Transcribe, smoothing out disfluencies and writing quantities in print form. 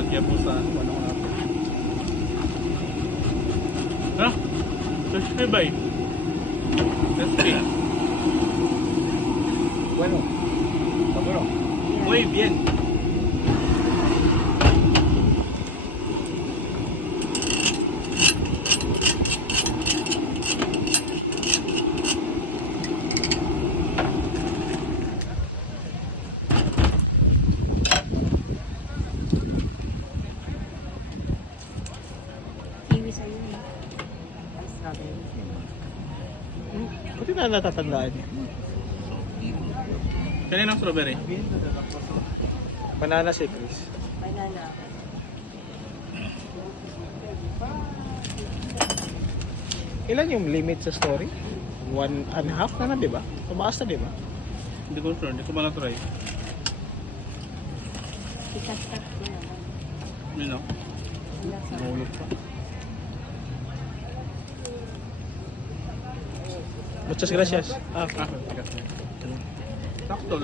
lagyan mo sa ano natin. Ha? Crispy ba eh? Crispy. Bueno. Seguro. Muy bien. Kiwi sa'yo eh. Ang strawberry. Buti na natatandaan niya. Kaninang strawberry? Banana si Chris. Banana. Ilan yung limit sa story? 1.5 na di ba? Tumaas na, di ba? Hindi ko sure, hindi ko pa na-try. Ikat-kat ko naman. You know? Nasa. Mahulog pa. Muchas gracias. Sakto,